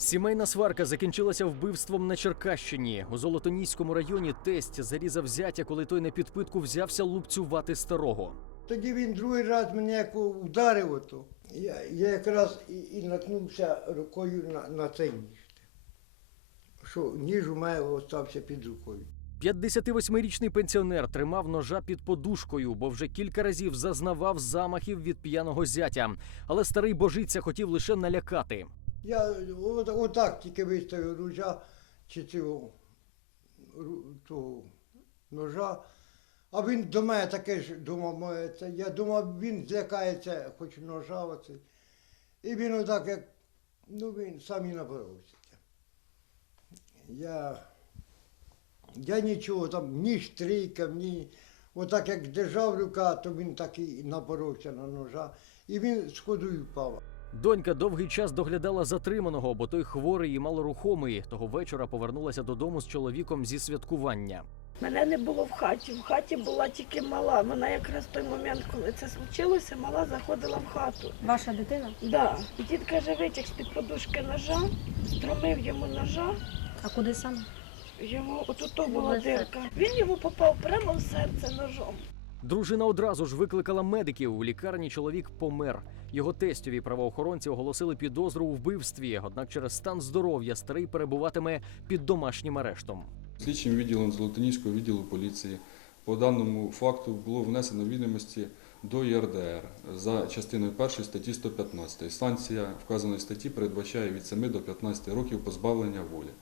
Сімейна сварка закінчилася вбивством на Черкащині. У Золотоніському районі тесть зарізав зятя, коли той на підпитку взявся лупцювати старого. Тоді він другий раз мене Ото. я я якраз і наткнувся рукою на, на цей ніж, що ніж у мене залишився під рукою. 58-річний пенсіонер тримав ножа під подушкою, бо вже кілька разів зазнавав замахів від п'яного зятя. Але старий божиця хотів лише налякати. Я отак от, от тільки виставив ружа чи цього ту, ножа. А він до мене таке ж думав, моє, це, я думав, він злякається, хоч ножа. Ось, і він отак, як ну він сам і напоровся. Я я нічого там, ні штрійка, ні отак, от як держав рука, то він так і напоровся на ножа. І він з ходу впав. Донька довгий час доглядала затриманого, бо той хворий і малорухомий. Того вечора повернулася додому з чоловіком зі святкування. Мене не було в хаті. В хаті була тільки мала. Вона якраз в той момент, коли це случилося, мала заходила в хату. Ваша дитина? Так. Да. Дітка витяг з під подушки ножа, стромив йому ножа. А куди сам? Йому отут була дирка. Він йому попав прямо в серце ножом. Дружина одразу ж викликала медиків у лікарні. Чоловік помер. Його тестові правоохоронці оголосили підозру у вбивстві. Однак через стан здоров'я старий перебуватиме під домашнім арештом. Слідчим відділом з відділу поліції по даному факту було внесено відомості до ЄРДР за частиною 1 статті 115. Санкція вказаної статті передбачає від 7 до 15 років позбавлення волі.